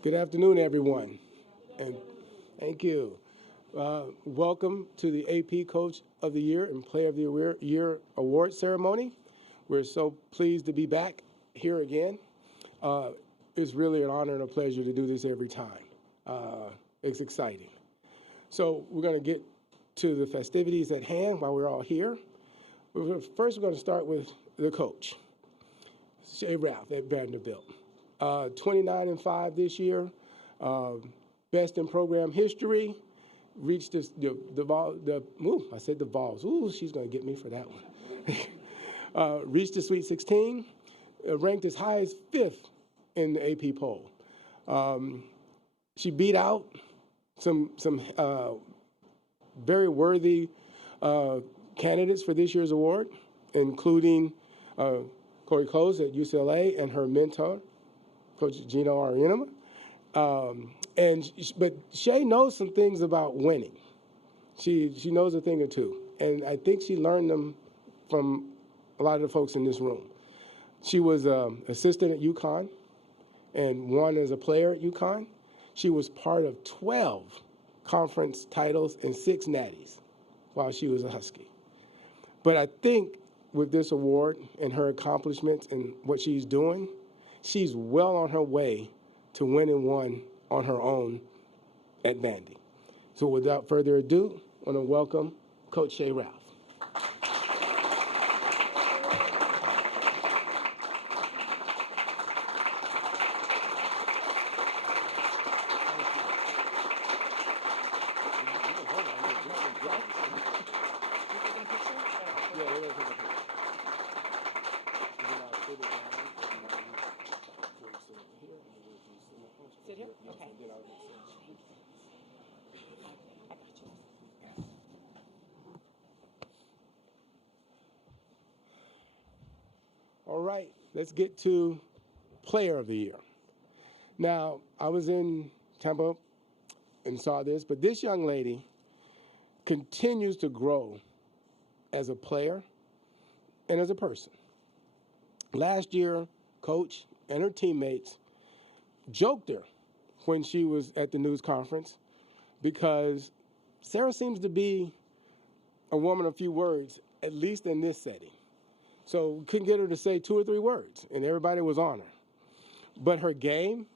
Good afternoon, everyone, and thank you. Welcome to the AP Coach of the Year and Player of the Year award ceremony. We're so pleased to be back here again. Uh, it's really an honor and a pleasure to do this every time. It's exciting. So we're going to get to the festivities at hand while we're all here. First, we're going to start with the coach, Shea at Vanderbilt. 29-5 this year, uh, best in program history. Reached I said the Vols. Ooh, she's going to get me for that one. Reached the Sweet 16, ranked as high as fifth in the AP poll. She beat out some very worthy candidates for this year's award, including Corey Close at UCLA and her mentor, Coach Gino Auriemma. But Shea knows some things about winning. She knows a thing or two, and I think she learned them from a lot of the folks in this room. She was assistant at UConn and won as a player at UConn. She was part of 12 conference titles and 6 natties while she was a Husky. But I think with this award and her accomplishments and what she's doing, she's well on her way to winning one on her own at Vandy. So without further ado, I want to welcome Coach Shea Ralph. Sit here? Okay. All right, let's get to Player of the Year. Now, I was in Tampa and saw this, but this young lady continues to grow as a player and as a person. Last year, Coach and her teammates joked her when she was at the news conference because Sarah seems to be a woman of few words, at least in this setting. So we couldn't get her to say 2 or 3 words, and everybody was on her. But her game,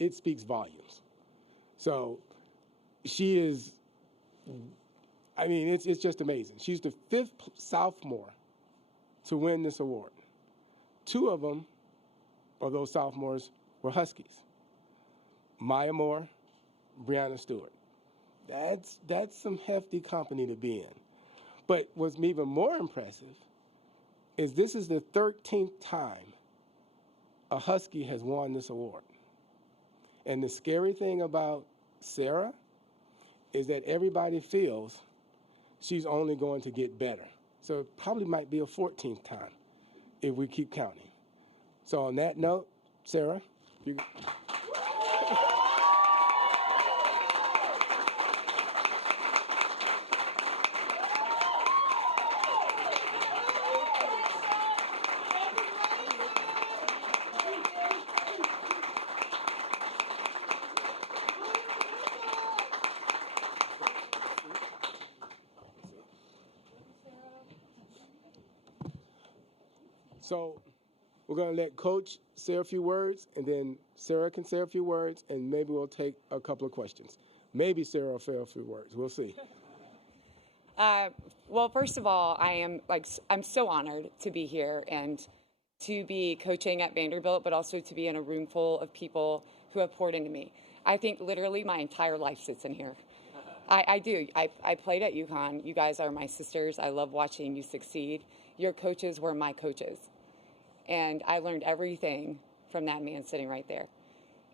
it speaks volumes. So she is, it's just amazing. She's the 5th sophomore to win this award. 2 of them, of those sophomores, were Huskies. Maya Moore, Brianna Stewart. That's some hefty company to be in. But what's even more impressive is this is the 13th time a Husky has won this award. And the scary thing about Sarah is that everybody feels she's only going to get better. So it probably might be a 14th time if we keep counting. So on that note, Sarah, you... So we're going to let Coach say a few words, and then Sarah can say a few words, and maybe we'll take a couple of questions. Maybe Sarah will say a few words. We'll see. Well, first of all, I'm so honored to be here and to be coaching at Vanderbilt, but also to be in a room full of people who have poured into me. I think literally my entire life sits in here. I do. I played at UConn. You guys are my sisters. I love watching you succeed. Your coaches were my coaches. And I learned everything from that man sitting right there.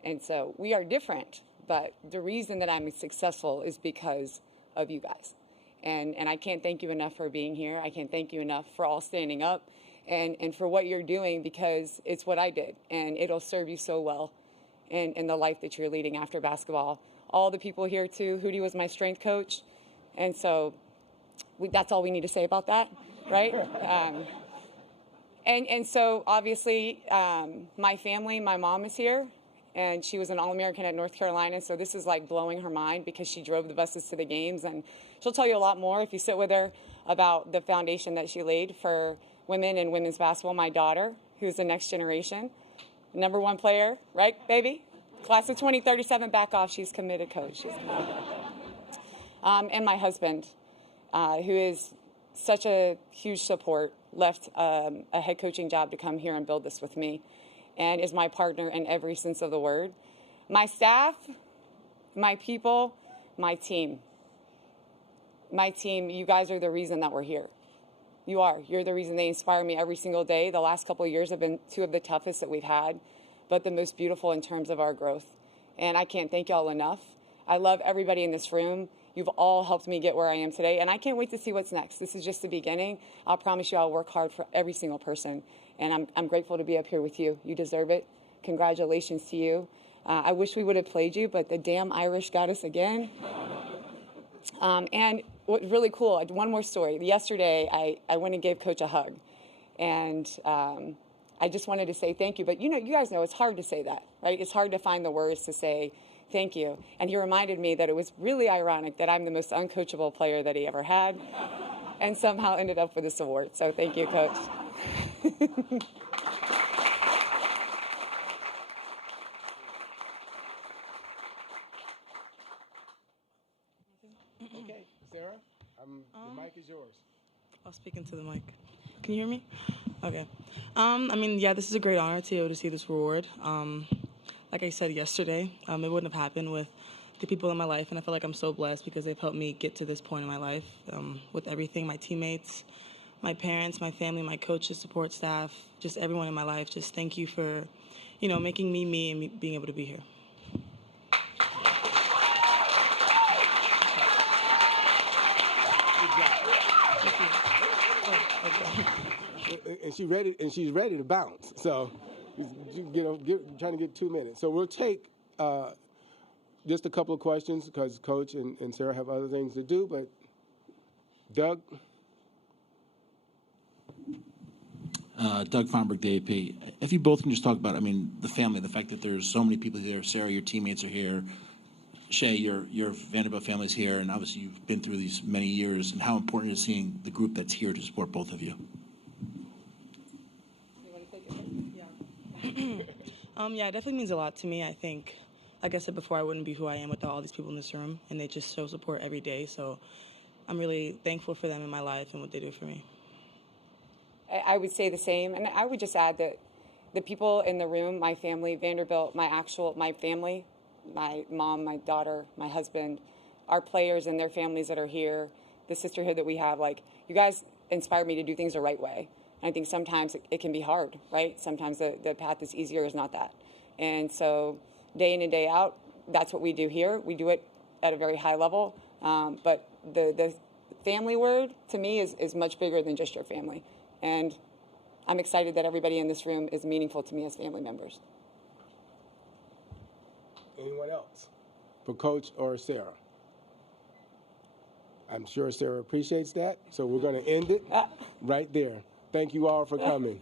And so we are different, but the reason that I'm successful is because of you guys. And I can't thank you enough for being here. I can't thank you enough for all standing up and for what you're doing, because it's what I did. And it'll serve you so well in the life that you're leading after basketball. All the people here, too. Hootie was my strength coach. And so that's all we need to say about that, right? And so, obviously, my family, my mom is here, and she was an All-American at North Carolina, so this is like blowing her mind because she drove the buses to the games, and she'll tell you a lot more if you sit with her about the foundation that she laid for women and women's basketball. My daughter, who's the next generation, #1 player, right, baby? Class of 2037, back off. She's committed, coach. She's committed. And my husband, who is such a huge support, left a head coaching job to come here and build this with me, and is my partner in every sense of the word. My staff, my people, my team. My team, you guys are the reason that we're here. You are. You're the reason. They inspire me every single day. The last couple of years have been 2 of the toughest that we've had, but the most beautiful in terms of our growth. And I can't thank y'all enough. I love everybody in this room. You've all helped me get where I am today, and I can't wait to see what's next. This is just the beginning. I'll promise you I'll work hard for every single person, and I'm grateful to be up here with you. You deserve it. Congratulations to you. I wish we would have played you, but the damn Irish got us again. And what's really cool, one more story. Yesterday, I went and gave Coach a hug, and I just wanted to say thank you. But you guys know it's hard to say that, right? It's hard to find the words to say thank you. And he reminded me that it was really ironic that I'm the most uncoachable player that he ever had, and somehow ended up with this award. So thank you, Coach. Okay, Sarah, the mic is yours. I'll speak into the mic. Can you hear me? Okay. This is a great honor to be able to see this reward. Like I said yesterday, it wouldn't have happened with the people in my life, and I feel like I'm so blessed because they've helped me get to this point in my life with everything, my teammates, my parents, my family, my coaches, support staff, just everyone in my life. Just thank you for, making me me and me being able to be here. And she's ready to bounce. So, trying to get 2 minutes. So we'll take just a couple of questions because Coach and Sarah have other things to do. But Doug. Doug Feinberg, the AP. If you both can just talk about, the family, the fact that there's so many people here. Sarah, your teammates are here. Shea, your Vanderbilt family's here, and obviously you've been through these many years, and how important it is seeing the group that's here to support both of you. It definitely means a lot to me. I think, like I said before, I wouldn't be who I am without all these people in this room, and they just show support every day. So I'm really thankful for them in my life and what they do for me. I would say the same, and I would just add that the people in the room, my family, Vanderbilt, my family, my mom, my daughter, my husband, our players and their families that are here, the sisterhood that we have, you guys inspire me to do things the right way. And I think sometimes it can be hard, right? Sometimes the path that's easier is not that. And so day in and day out, that's what we do here. We do it at a very high level. But the family word, to me, is much bigger than just your family. And I'm excited that everybody in this room is meaningful to me as family members. Anyone else for Coach or Sarah? I'm sure Sarah appreciates that, so we're going to end it right there. Thank you all for coming.